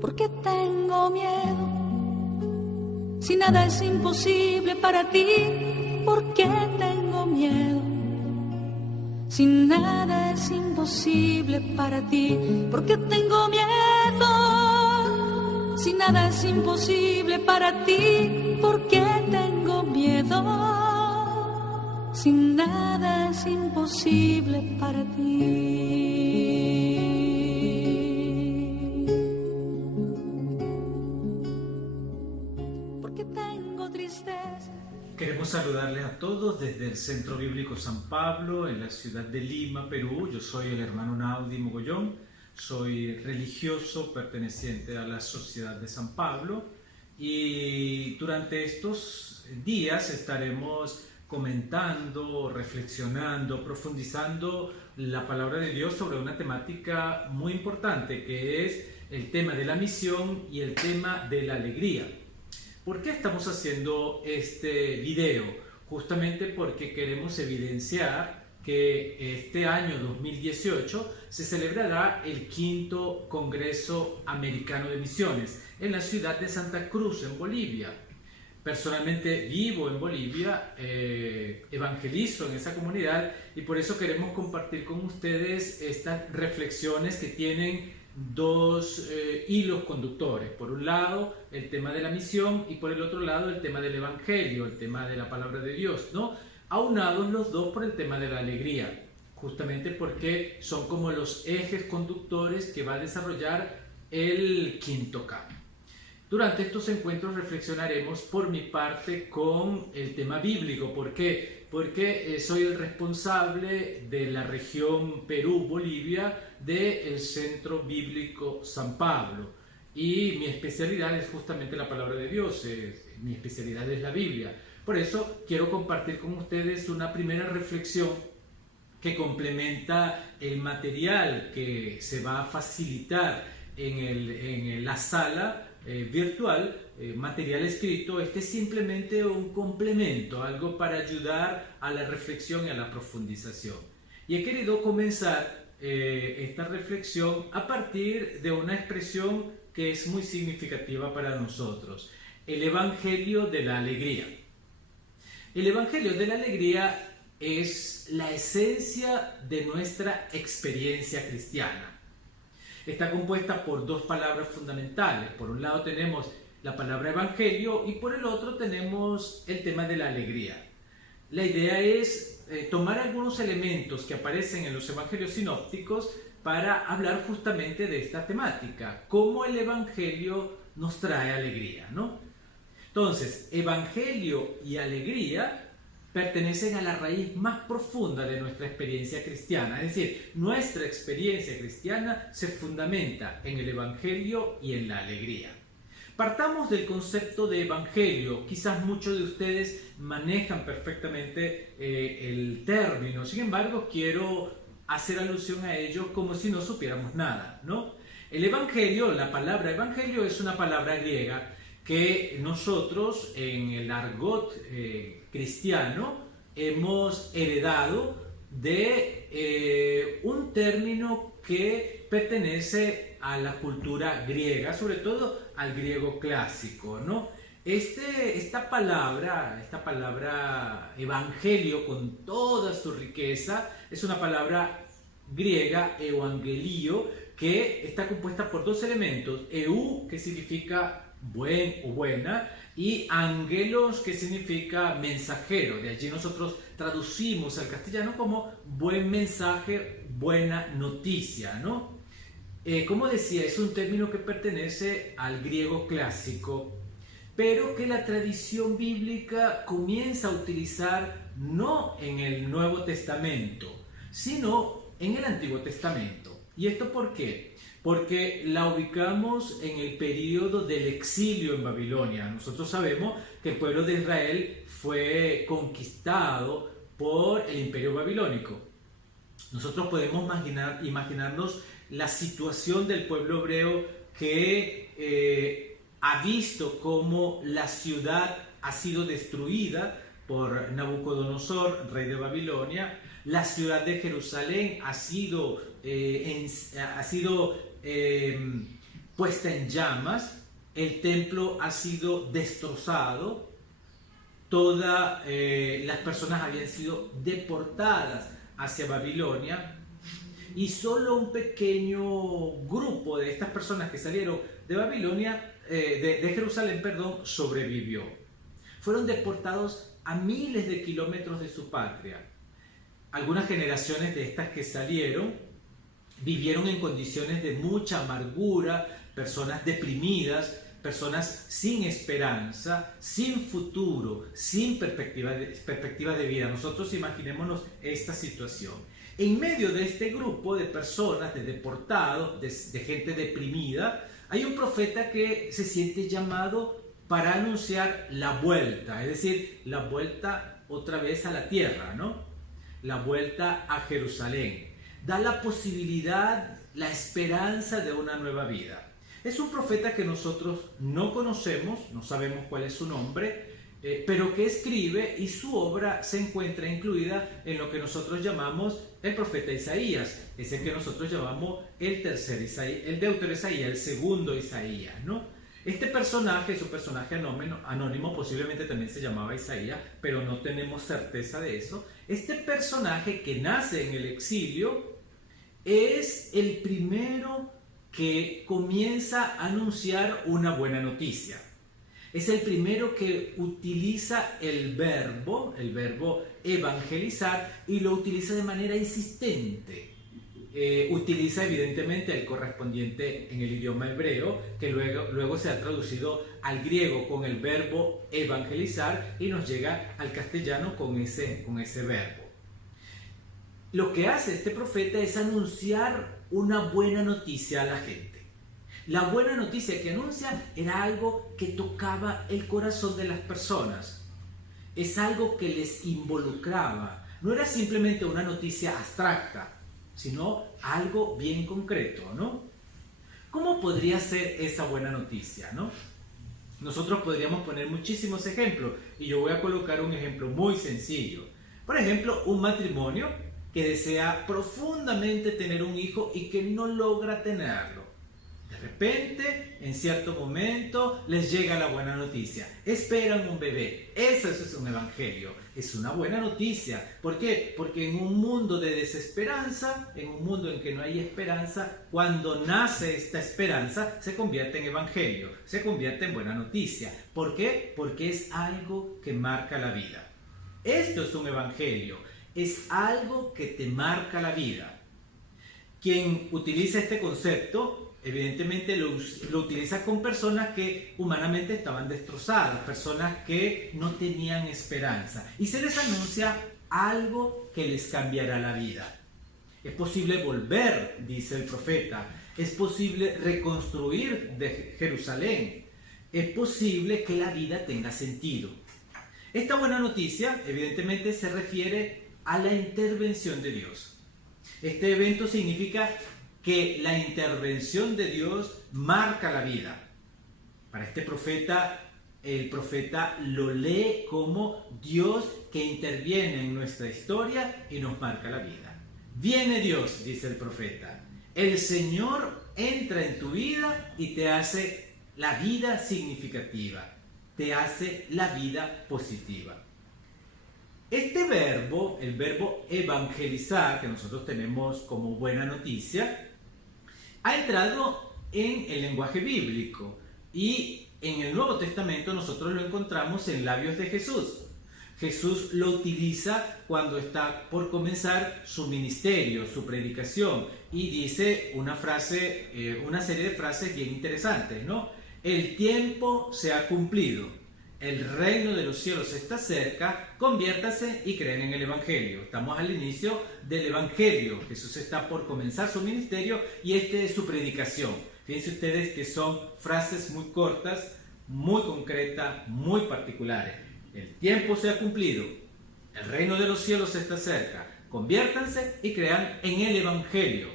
¿Por qué tengo miedo? Si nada es imposible para ti, ¿por qué tengo miedo? Si nada es imposible para ti, ¿por qué tengo miedo? Si nada es imposible para ti, ¿por qué tengo miedo? Si nada es imposible para ti. Porque tengo tristeza. Queremos saludarles a todos desde el Centro Bíblico San Pablo, en la ciudad de Lima, Perú. Yo soy el hermano Naudi Mogollón, soy religioso perteneciente a la Sociedad de San Pablo, y durante estos días estaremos comentando, reflexionando, profundizando la palabra de Dios sobre una temática muy importante, que es el tema de la misión y el tema de la alegría. ¿Por qué estamos haciendo este video? Justamente porque queremos evidenciar que este año 2018 se celebrará el 5º Congreso Americano de Misiones en la ciudad de Santa Cruz, en Bolivia. Personalmente vivo en Bolivia, evangelizo en esa comunidad, y por eso queremos compartir con ustedes estas reflexiones que tienen dos hilos conductores. Por un lado, el tema de la misión, y por el otro lado, el tema del evangelio, el tema de la palabra de Dios, ¿no? Aunados los dos por el tema de la alegría, justamente porque son como los ejes conductores que va a desarrollar el 5K. Durante estos encuentros reflexionaremos por mi parte con el tema bíblico. ¿Por qué? Porque soy el responsable de la región Perú-Bolivia del Centro Bíblico San Pablo. Y mi especialidad es justamente la palabra de Dios, mi especialidad es la Biblia. Por eso quiero compartir con ustedes una primera reflexión que complementa el material que se va a facilitar en la sala virtual, material escrito. Este es simplemente un complemento, algo para ayudar a la reflexión y a la profundización. Y he querido comenzar esta reflexión a partir de una expresión que es muy significativa para nosotros: el Evangelio de la Alegría. El Evangelio de la Alegría es la esencia de nuestra experiencia cristiana. Está compuesta por dos palabras fundamentales. Por un lado tenemos la palabra evangelio y por el otro tenemos el tema de la alegría. La idea es tomar algunos elementos que aparecen en los evangelios sinópticos para hablar justamente de esta temática, cómo el evangelio nos trae alegría, ¿no? Entonces, evangelio y alegría pertenecen a la raíz más profunda de nuestra experiencia cristiana. Es decir, nuestra experiencia cristiana se fundamenta en el evangelio y en la alegría. Partamos del concepto de evangelio. Quizás muchos de ustedes manejan perfectamente el término. Sin embargo, quiero hacer alusión a ello como si no supiéramos nada, ¿no? El evangelio, la palabra evangelio, es una palabra griega que nosotros en el argot cristiano hemos heredado de un término que pertenece a la cultura griega, sobre todo al griego clásico, ¿no? Esta palabra evangelio, con toda su riqueza, es una palabra griega, evangelio, que está compuesta por dos elementos: eu, que significa buen o buena, y angelos, que significa mensajero. De allí nosotros traducimos al castellano como buen mensaje, buena noticia, ¿no? Como decía, es un término que pertenece al griego clásico, pero que la tradición bíblica comienza a utilizar no en el Nuevo Testamento, sino en el Antiguo Testamento. ¿Y esto por qué? Porque la ubicamos en el periodo del exilio en Babilonia. Nosotros sabemos que el pueblo de Israel fue conquistado por el imperio babilónico. Nosotros podemos imaginarnos la situación del pueblo hebreo que ha visto cómo la ciudad ha sido destruida por Nabucodonosor, rey de Babilonia. La ciudad de Jerusalén ha sido puesta en llamas, el templo ha sido destrozado, todas las personas habían sido deportadas hacia Babilonia y solo un pequeño grupo de estas personas que salieron de Babilonia, de Jerusalén, perdón, sobrevivió. Fueron deportados a miles de kilómetros de su patria. Algunas generaciones de estas que salieron vivieron en condiciones de mucha amargura, personas deprimidas, personas sin esperanza, sin futuro, sin perspectiva de vida. Nosotros imaginémonos esta situación. En medio de este grupo de personas, de deportados, de gente deprimida, hay un profeta que se siente llamado para anunciar la vuelta, es decir, la vuelta otra vez a la tierra, ¿no? La vuelta a Jerusalén. Da la posibilidad, la esperanza de una nueva vida. Es un profeta que nosotros no conocemos, no sabemos cuál es su nombre, pero que escribe y su obra se encuentra incluida en lo que nosotros llamamos el profeta Isaías, ese que nosotros llamamos el tercer Isaías, el deutero Isaías, el segundo Isaías, ¿no? Este personaje es un personaje anónimo, posiblemente también se llamaba Isaías, pero no tenemos certeza de eso. Este personaje que nace en el exilio es el primero que comienza a anunciar una buena noticia. Es el primero que utiliza el verbo evangelizar, y lo utiliza de manera insistente. Utiliza evidentemente el correspondiente en el idioma hebreo, que luego se ha traducido al griego con el verbo evangelizar y nos llega al castellano con ese verbo. Lo que hace este profeta es anunciar una buena noticia a la gente. La buena noticia que anuncia era algo que tocaba el corazón de las personas. Es algo que les involucraba. No era simplemente una noticia abstracta, sino algo bien concreto, ¿no? ¿Cómo podría ser esa buena noticia, no? Nosotros podríamos poner muchísimos ejemplos y yo voy a colocar un ejemplo muy sencillo. Por ejemplo, un matrimonio que desea profundamente tener un hijo y que no logra tenerlo. De repente, en cierto momento, les llega la buena noticia. Esperan un bebé. Eso es un evangelio. Es una buena noticia. ¿Por qué? Porque en un mundo de desesperanza, en un mundo en que no hay esperanza, cuando nace esta esperanza, se convierte en evangelio, se convierte en buena noticia. ¿Por qué? Porque es algo que marca la vida. Esto es un evangelio. Es algo que te marca la vida. Quien utiliza este concepto, evidentemente lo utiliza con personas que humanamente estaban destrozadas, personas que no tenían esperanza, y se les anuncia algo que les cambiará la vida. Es posible volver, dice el profeta, es posible reconstruir de Jerusalén, es posible que la vida tenga sentido. Esta buena noticia evidentemente se refiere a la intervención de Dios. Este evento significa que la intervención de Dios marca la vida. Para este profeta, el profeta lo lee como Dios que interviene en nuestra historia y nos marca la vida. Viene Dios, dice el profeta. El Señor entra en tu vida y te hace la vida significativa, te hace la vida positiva. Este verbo, el verbo evangelizar, que nosotros tenemos como buena noticia, ha entrado en el lenguaje bíblico y en el Nuevo Testamento nosotros lo encontramos en labios de Jesús. Jesús lo utiliza cuando está por comenzar su ministerio, su predicación, y dice una serie de frases bien interesantes, ¿no? El tiempo se ha cumplido. El reino de los cielos está cerca, conviértase y creen en el Evangelio. Estamos al inicio del Evangelio. Jesús está por comenzar su ministerio y esta es su predicación. Fíjense ustedes que son frases muy cortas, muy concretas, muy particulares. El tiempo se ha cumplido, el reino de los cielos está cerca, conviértanse y crean en el Evangelio.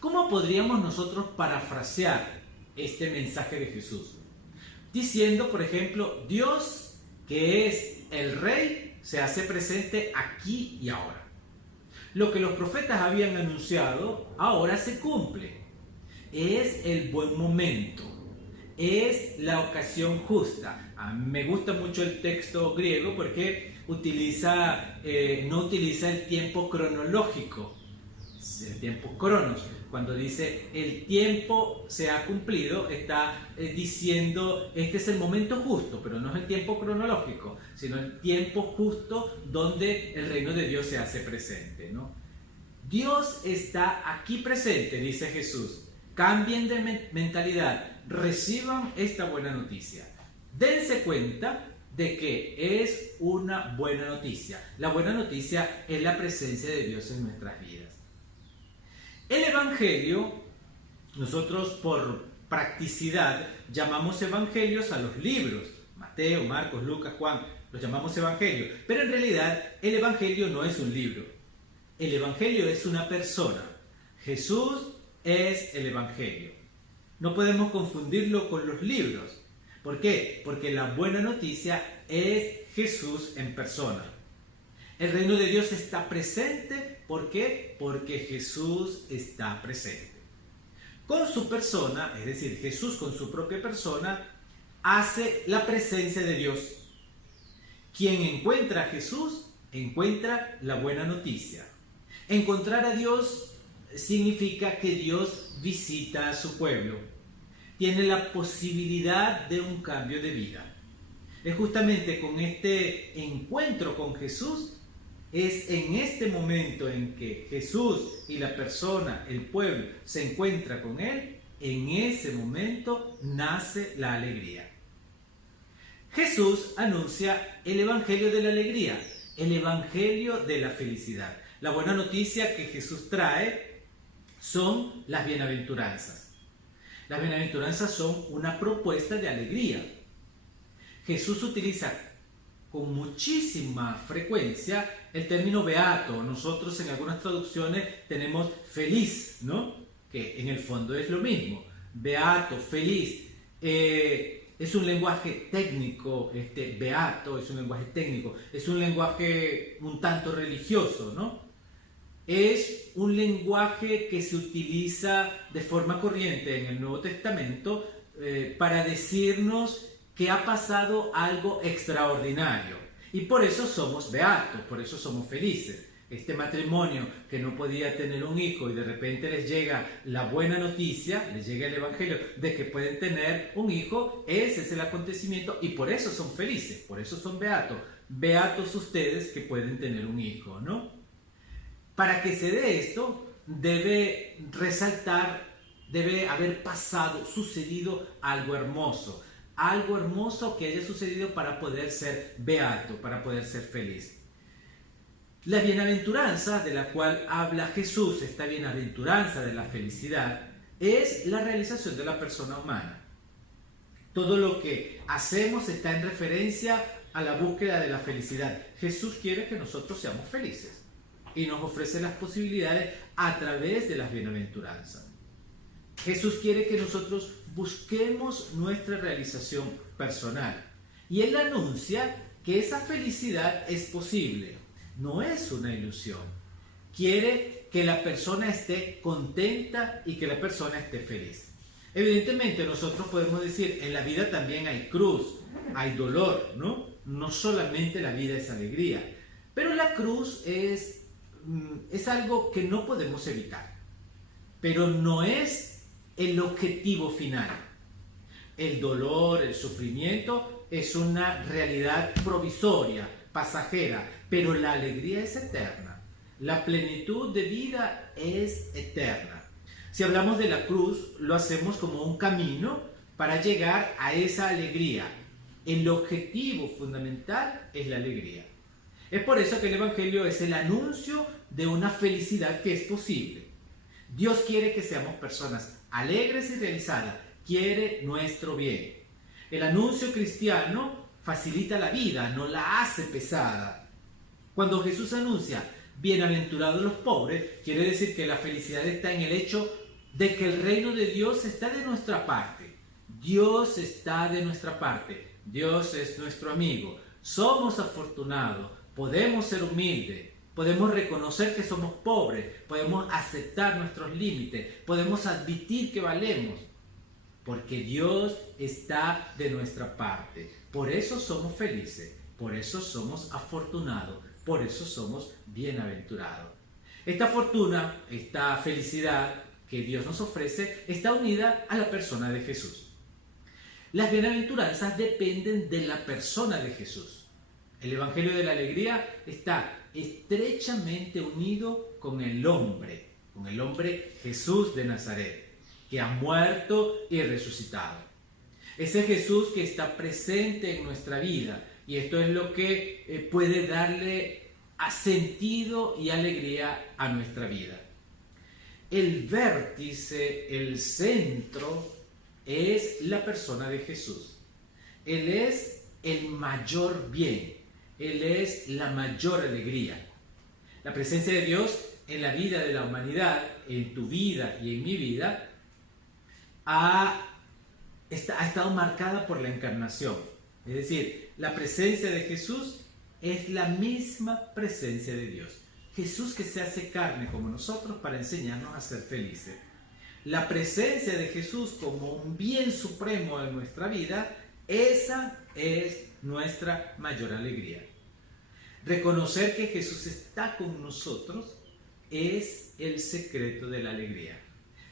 ¿Cómo podríamos nosotros parafrasear este mensaje de Jesús? Diciendo, por ejemplo, Dios, que es el Rey, se hace presente aquí y ahora. Lo que los profetas habían anunciado, ahora se cumple. es el buen momento, es la ocasión justa. A mí me gusta mucho el texto griego porque no utiliza el tiempo cronológico, el tiempo cronos. Cuando dice el tiempo se ha cumplido, está diciendo este es el momento justo, pero no es el tiempo cronológico, sino el tiempo justo donde el reino de Dios se hace presente, ¿no? Dios está aquí presente, dice Jesús. Cambien de mentalidad, reciban esta buena noticia. Dense cuenta de que es una buena noticia. La buena noticia es la presencia de Dios en nuestras vidas. El Evangelio, nosotros por practicidad llamamos evangelios a los libros. Mateo, Marcos, Lucas, Juan, los llamamos evangelios. Pero en realidad el Evangelio no es un libro. El Evangelio es una persona. Jesús es el Evangelio. No podemos confundirlo con los libros. ¿Por qué? Porque la buena noticia es Jesús en persona. El reino de Dios está presente. ¿Por qué? Porque Jesús está presente. Con su persona, es decir, Jesús con su propia persona, hace la presencia de Dios. Quien encuentra a Jesús, encuentra la buena noticia. Encontrar a Dios significa que Dios visita a su pueblo. Tiene la posibilidad de un cambio de vida. Es justamente con este encuentro con Jesús, es en este momento en que Jesús y la persona, el pueblo, se encuentra con Él, en ese momento nace la alegría. Jesús anuncia el Evangelio de la alegría, el Evangelio de la felicidad. La buena noticia que Jesús trae son las bienaventuranzas. Las bienaventuranzas son una propuesta de alegría. Jesús utiliza con muchísima frecuencia el término beato. Nosotros en algunas traducciones tenemos feliz, ¿no? Que en el fondo es lo mismo. Beato, feliz. Es un lenguaje técnico, beato es un lenguaje técnico, es un lenguaje un tanto religioso, ¿no? Es un lenguaje que se utiliza de forma corriente en el Nuevo Testamento para decirnos que ha pasado algo extraordinario. Y por eso somos beatos, por eso somos felices. Este matrimonio que no podía tener un hijo y de repente les llega la buena noticia, les llega el Evangelio de que pueden tener un hijo, ese es el acontecimiento y por eso son felices, por eso son beatos. Beatos ustedes que pueden tener un hijo, ¿no? Para que se dé esto, debe resaltar, debe haber pasado, sucedido algo hermoso que haya sucedido para poder ser beato, para poder ser feliz. La bienaventuranza de la cual habla Jesús, esta bienaventuranza de la felicidad, es la realización de la persona humana. Todo lo que hacemos está en referencia a la búsqueda de la felicidad. Jesús quiere que nosotros seamos felices y nos ofrece las posibilidades a través de las bienaventuranzas. Jesús quiere que nosotros busquemos nuestra realización personal y Él anuncia que esa felicidad es posible, no es una ilusión. Quiere que la persona esté contenta y que la persona esté feliz. Evidentemente nosotros podemos decir, en la vida también hay cruz, hay dolor, ¿no? No solamente la vida es alegría, pero la cruz es algo que no podemos evitar, pero no es el objetivo final. El dolor, el sufrimiento es una realidad provisoria, pasajera, pero la alegría es eterna. La plenitud de vida es eterna. Si hablamos de la cruz, lo hacemos como un camino para llegar a esa alegría. El objetivo fundamental es la alegría. Es por eso que el Evangelio es el anuncio de una felicidad que es posible. Dios quiere que seamos personas alegres y realizadas, quiere nuestro bien. El anuncio cristiano facilita la vida, no la hace pesada. Cuando Jesús anuncia, bienaventurados los pobres, quiere decir que la felicidad está en el hecho de que el reino de Dios está de nuestra parte. Dios está de nuestra parte. Dios es nuestro amigo. Somos afortunados, podemos ser humildes, podemos reconocer que somos pobres, podemos aceptar nuestros límites, podemos admitir que valemos, porque Dios está de nuestra parte. Por eso somos felices, por eso somos afortunados, por eso somos bienaventurados. Esta fortuna, esta felicidad que Dios nos ofrece, está unida a la persona de Jesús. Las bienaventuranzas dependen de la persona de Jesús. El Evangelio de la Alegría está estrechamente unido con el hombre Jesús de Nazaret, que ha muerto y resucitado. Ese Jesús que está presente en nuestra vida, y esto es lo que puede darle sentido y alegría a nuestra vida. El vértice, el centro, es la persona de Jesús. Él es el mayor bien, Él es la mayor alegría. La presencia de Dios en la vida de la humanidad, en tu vida y en mi vida, ha estado marcada por la encarnación. Es decir, la presencia de Jesús es la misma presencia de Dios. Jesús que se hace carne como nosotros para enseñarnos a ser felices. La presencia de Jesús como un bien supremo en nuestra vida, esa es nuestra mayor alegría. Reconocer que Jesús está con nosotros es el secreto de la alegría.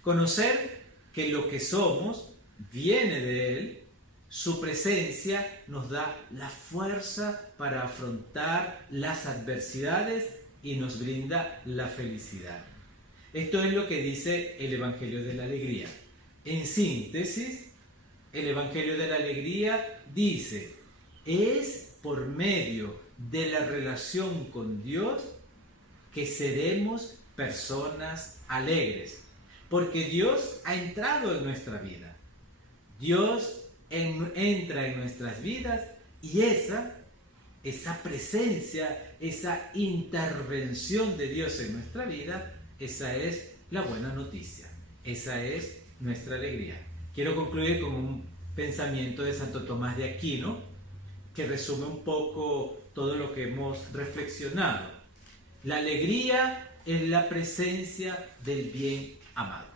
Conocer que lo que somos viene de Él, su presencia nos da la fuerza para afrontar las adversidades y nos brinda la felicidad. Esto es lo que dice el Evangelio de la Alegría. En síntesis, el Evangelio de la Alegría dice: es por medio de la relación con Dios que seremos personas alegres, porque Dios ha entrado en nuestra vida. Dios entra en nuestras vidas y esa presencia, esa intervención de Dios en nuestra vida, esa es la buena noticia, esa es nuestra alegría. Quiero concluir con un pensamiento de Santo Tomás de Aquino que resume un poco todo lo que hemos reflexionado. La alegría es la presencia del bien amado.